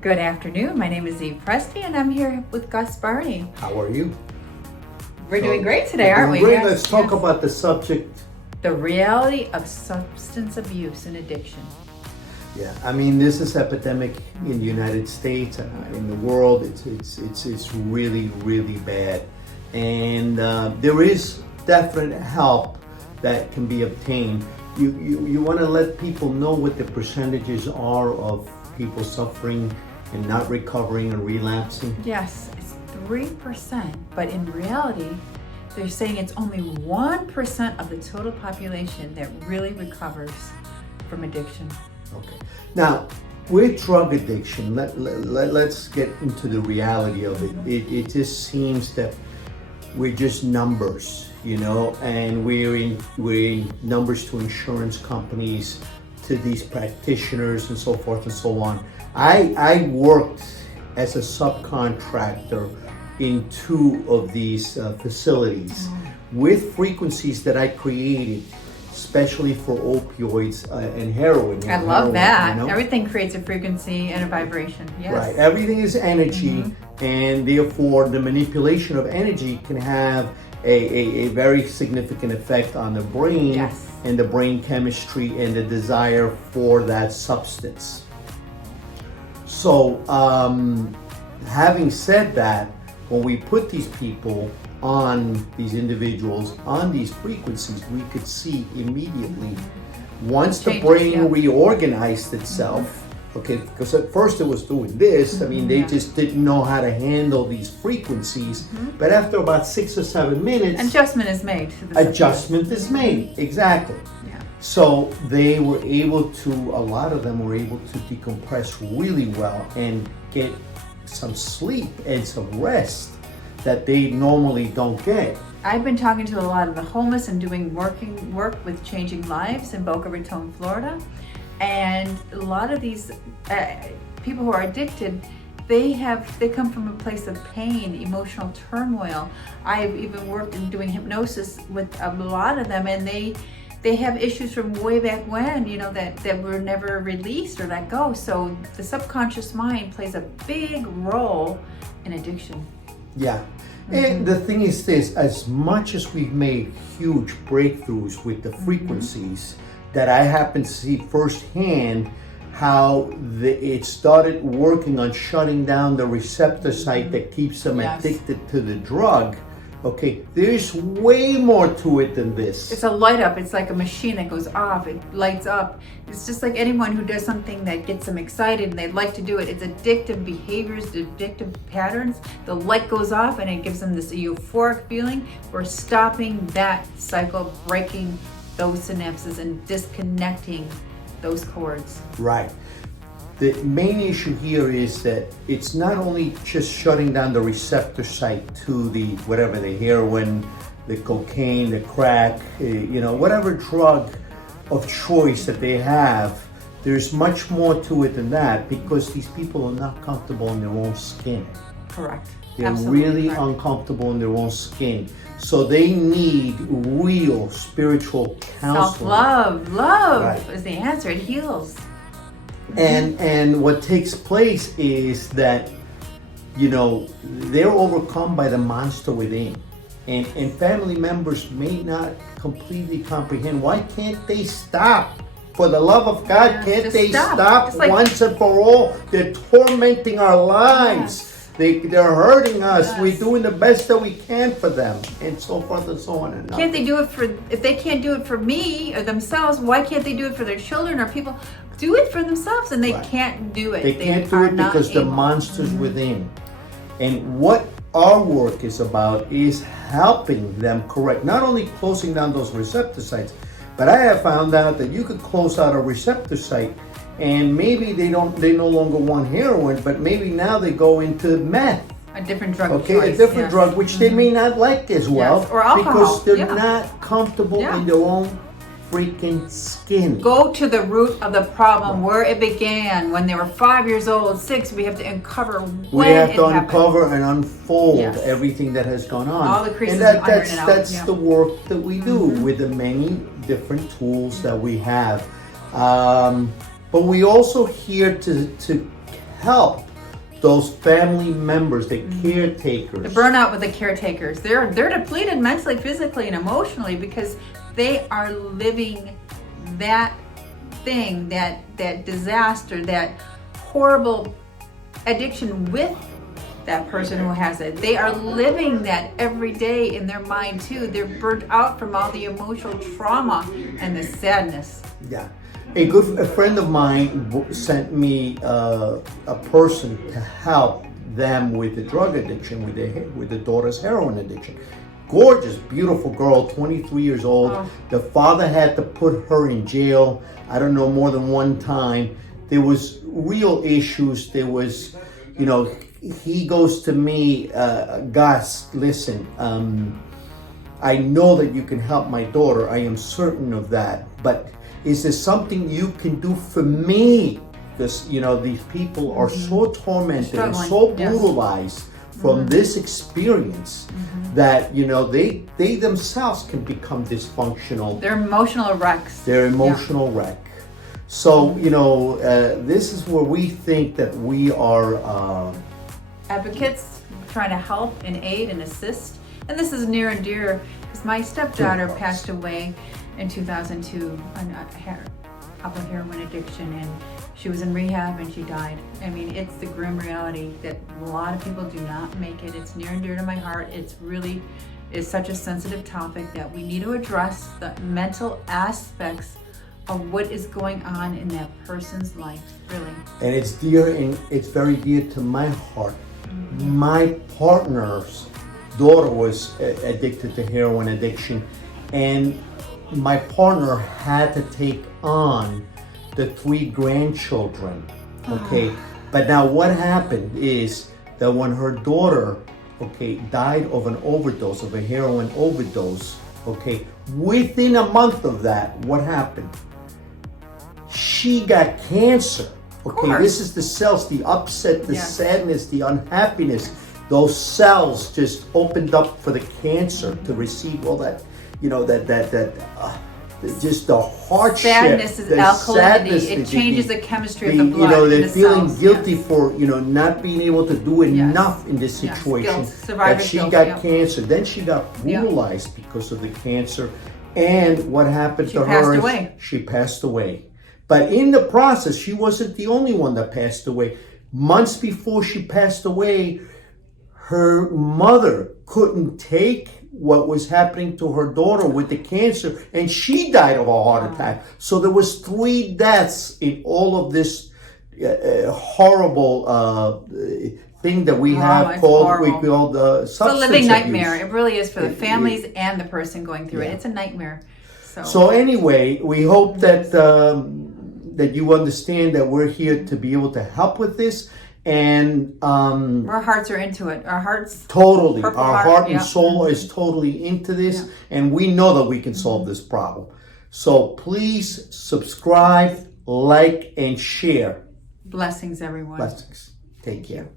Good afternoon. My name is Eve Presti, and I'm here with Gus Barney. How are you? We're doing great today, aren't we? Great. Yes, Let's talk yes. about the subject. The reality of substance abuse and addiction. Yeah, I mean, this is epidemic in the United States, in the world. It's really, really bad, and there is definite help that can be obtained. You want to let people know what the percentages are of people suffering and not recovering and relapsing. Yes, it's 3%, but in reality, they're saying it's only 1% of the total population that really recovers from addiction. Okay. Now, with drug addiction, let's get into the reality of it. It just seems that we're just numbers, and we're in numbers to insurance companies, to these practitioners, and so forth and so on. I worked as a subcontractor in 2 of these facilities with frequencies that I created, especially for opioids and heroin. I love that. Everything creates a frequency and a vibration. Yes. Right. Everything is energy, and therefore the manipulation of energy can have a very significant effect on the brain. Yes. And the brain chemistry and the desire for that substance. So, having said that, when we put these people on, these individuals on these frequencies, we could see immediately once the brain reorganized itself. Okay, because at first it was doing this. I mean, they just didn't know how to handle these frequencies. But after about 6 or 7 minutes, adjustment is made. Adjustment is made, exactly. Yeah. So they were able to, a lot of them were able to decompress really well and get some sleep and some rest that they normally don't get. I've been talking to a lot of the homeless and doing work with changing lives in Boca Raton, Florida. And a lot of these people who are addicted, they come from a place of pain, emotional turmoil. I've even worked in doing hypnosis with a lot of them, and they have issues from way back when, that were never released or let go. So the subconscious mind plays a big role in addiction. Yeah. And the thing is this, as much as we've made huge breakthroughs with the frequencies, that I happen to see firsthand how it started working on shutting down the receptor site that keeps them addicted to the drug. Okay, there's way more to it than this. It's a light up. It's like a machine that goes off. It lights up. It's just like anyone who does something that gets them excited and they'd like to do it. It's addictive behaviors, addictive patterns. The light goes off and it gives them this euphoric feeling. We're stopping that cycle, breaking those synapses and disconnecting those cords. Right. The main issue here is that it's not only just shutting down the receptor site to the heroin, the cocaine, the crack, whatever drug of choice that they have. There's much more to it than that, because these people are not comfortable in their own skin. Correct. They're Absolutely really correct. uncomfortable in their own skin. So they need real spiritual counseling. Self-love is the answer. It heals. And what takes place is that, they're overcome by the monster within. And family members may not completely comprehend. Why can't they stop? For the love of God, can't they stop once and for all? They're tormenting our lives. They're hurting us. Yes. We're doing the best that we can for them, and so forth and so on. And Can't they do it if they can't do it for me or themselves, why can't they do it for their children or people? Do it for themselves, and they can't do it. They can't do it because the monster's within. And what our work is about is helping them correct, not only closing down those receptor sites, but I have found out that you could close out a receptor site, and maybe they no longer want heroin, but maybe now they go into meth. A different drug. Okay, a different drug, which they may not like as well, or alcohol, because they're not comfortable in their own freaking skin. Go to the root of the problem, where it began, when they were 5 years old, 6. We have to uncover when we have it to happened. uncover and unfold everything that has gone on. All the creases and iron it out. that's the work that we do with the many different tools that we have. But we also here to help those family members, the caretakers. The burnout with the caretakers. They're depleted mentally, physically, and emotionally because they are living that thing, that disaster, that horrible addiction with that person who has it. They are living that every day in their mind too. They're burnt out from all the emotional trauma and the sadness. Yeah. A friend of mine sent me a person to help them with the drug addiction, with the daughter's heroin addiction. Gorgeous, beautiful girl, 23 years old. Oh. The father had to put her in jail, I don't know, more than one time. There was real issues. There was, he goes to me, Gus, listen, I know that you can help my daughter. I am certain of that. But is there something you can do for me? Because, these people are so tormented and so brutalized from this experience that, they themselves can become dysfunctional. They're emotional wrecks. They're emotional wreck. So, this is where we think that we are advocates trying to help and aid and assist. And this is near and dear because my stepdaughter passed away in 2002 of a heroin addiction, and she was in rehab and she died. I mean, it's the grim reality that a lot of people do not make it. It's near and dear to my heart. It's such a sensitive topic that we need to address the mental aspects of what is going on in that person's life, really. And it's dear, and it's very dear to my heart. My partner's daughter was addicted to heroin addiction, and my partner had to take on the 3 grandchildren, okay? But now what happened is that when her daughter, died of an overdose, of a heroin overdose, within a month of that, what happened? She got cancer. This is the cells, the upset, the sadness, the unhappiness. Those cells just opened up for the cancer to receive all that, just the hardship. Sadness is alkalinity. It changes the chemistry of the blood. They're feeling guilty for, not being able to do enough in this situation. That she got cancer. Then she got brutalized because of the cancer. And what happened to her is she passed away. But in the process, she wasn't the only one that passed away. Months before she passed away, her mother couldn't take what was happening to her daughter with the cancer, and she died of a heart attack. So there was 3 deaths in all of this horrible thing that we have called substance it's a living nightmare. abuse. It really is for the families and the person going through it. It's a nightmare. So anyway, we hope that that you understand that we're here to be able to help with this, and our hearts are into it. Our hearts totally, our heart and soul is totally into this, and we know that we can solve this problem. So please subscribe, like, and share. Blessings, everyone. Blessings. Take care.